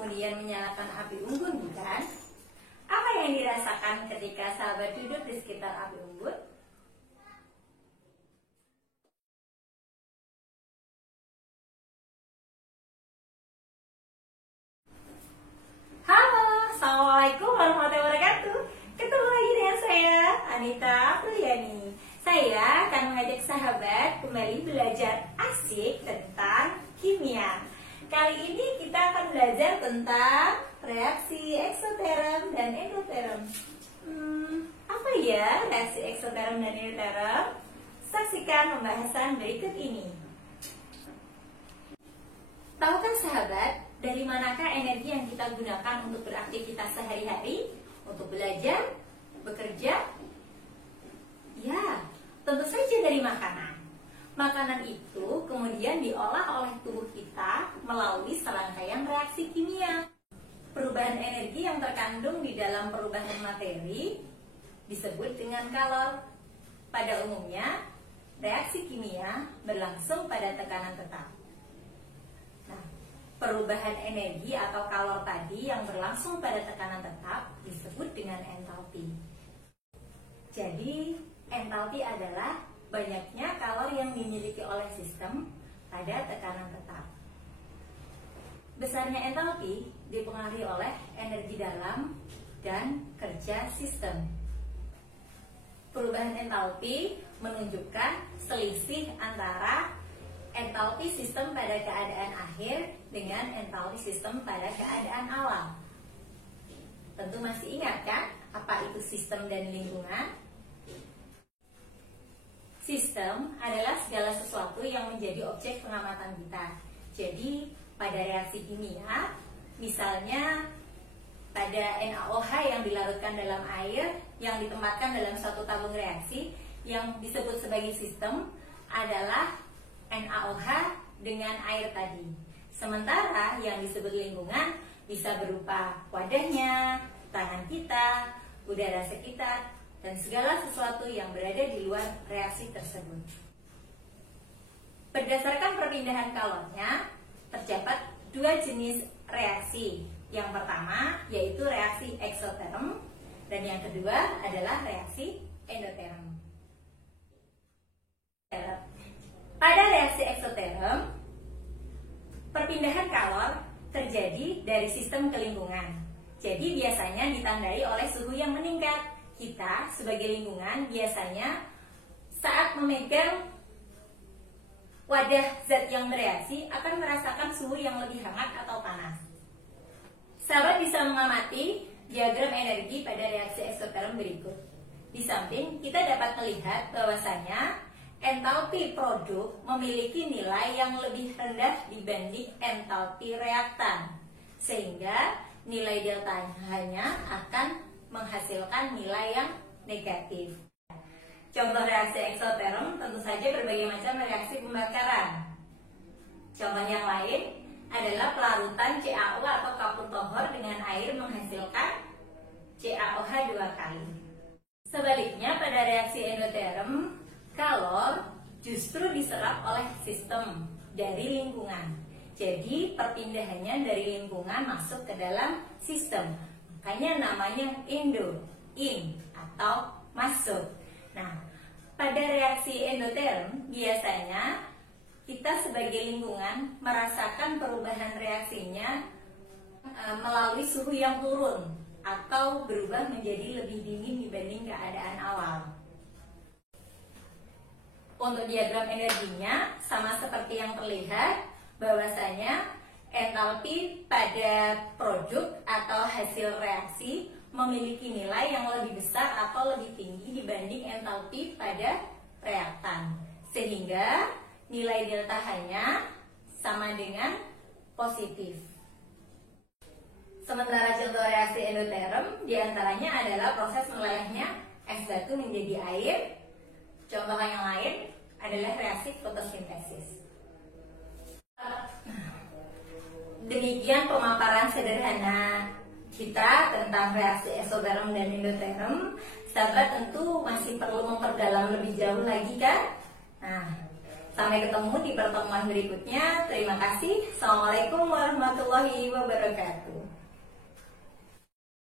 kemudian menyalakan api unggun, bukan? Apa yang dirasakan ketika sahabat duduk di sekitar api unggun? Halo, Assalamualaikum warahmatullahi wabarakatuh. Ketemu lagi dengan saya, Anita Apriliani. Saya akan mengajak sahabat kembali belajar asik tentang kimia. Kali ini kita akan belajar tentang reaksi eksoterm dan endoterm. Apa ya reaksi eksoterm dan endoterm? Saksikan pembahasan berikut ini. Tahukah sahabat, dari manakah energi yang kita gunakan untuk beraktivitas sehari-hari? Untuk belajar, bekerja? Ya, tentu saja dari makanan. Makanan itu kemudian diolah oleh tubuh kita melalui serangkaian reaksi kimia. Perubahan energi yang terkandung di dalam perubahan materi disebut dengan kalor. Pada umumnya, reaksi kimia berlangsung pada tekanan tetap. Nah, perubahan energi atau kalor tadi yang berlangsung pada tekanan tetap disebut dengan entalpi. Jadi, entalpi adalah banyaknya kalor yang dimiliki oleh sistem pada tekanan tetap. Besarnya entalpi dipengaruhi oleh energi dalam dan kerja sistem. Perubahan entalpi menunjukkan selisih antara entalpi sistem pada keadaan akhir dengan entalpi sistem pada keadaan awal. Tentu masih ingat kan apa itu sistem dan lingkungan? Sistem adalah segala sesuatu yang menjadi objek pengamatan kita. Jadi pada reaksi kimia, misalnya pada NaOH yang dilarutkan dalam air yang ditempatkan dalam suatu tabung reaksi yang disebut sebagai sistem adalah NaOH dengan air tadi. Sementara yang disebut lingkungan bisa berupa wadahnya, tangan kita, udara sekitar, dan segala sesuatu yang berada di luar reaksi tersebut. Berdasarkan perpindahan kalornya, terdapat dua jenis reaksi. Yang pertama yaitu reaksi eksoterm, dan yang kedua adalah reaksi endoterm. Pada reaksi eksoterm, perpindahan kalor terjadi dari sistem ke lingkungan. Jadi biasanya ditandai oleh suhu yang meningkat. Kita sebagai lingkungan biasanya saat memegang wadah zat yang bereaksi akan merasakan suhu yang lebih hangat atau panas. Sahabat bisa mengamati diagram energi pada reaksi eksoterm berikut. Di samping kita dapat melihat bahwasanya entalpi produk memiliki nilai yang lebih rendah dibanding entalpi reaktan, sehingga nilai deltanya akan menghasilkan nilai yang negatif. Contoh reaksi eksoterm tentu saja berbagai macam reaksi pembakaran. Contoh yang lain adalah pelarutan CaO atau kapur tohor dengan air menghasilkan CaOH 2 kali. Sebaliknya pada reaksi endoterm, kalor justru diserap oleh sistem dari lingkungan. Jadi perpindahannya dari lingkungan masuk ke dalam sistem. Makanya namanya in atau masuk. Nah, pada reaksi endoterm biasanya kita sebagai lingkungan merasakan perubahan reaksinya melalui suhu yang turun atau berubah menjadi lebih dingin dibanding keadaan awal. Untuk diagram energinya sama seperti yang terlihat, bahwasanya entalpi pada produk atau hasil reaksi memiliki nilai yang lebih besar atau lebih tinggi dibanding entalpi pada reaktan, sehingga nilai delta H-nya sama dengan positif. Sementara contoh reaksi endoterm diantaranya adalah proses melelehnya es batu menjadi air. Contoh yang lain adalah reaksi fotosintesis. Demikian pemaparan sederhana kita tentang reaksi eksoterm dan endoterm. Sahabat tentu masih perlu memperdalam lebih jauh lagi kan? Nah, Sampai ketemu di pertemuan berikutnya. Terima kasih. Assalamualaikum warahmatullahi wabarakatuh.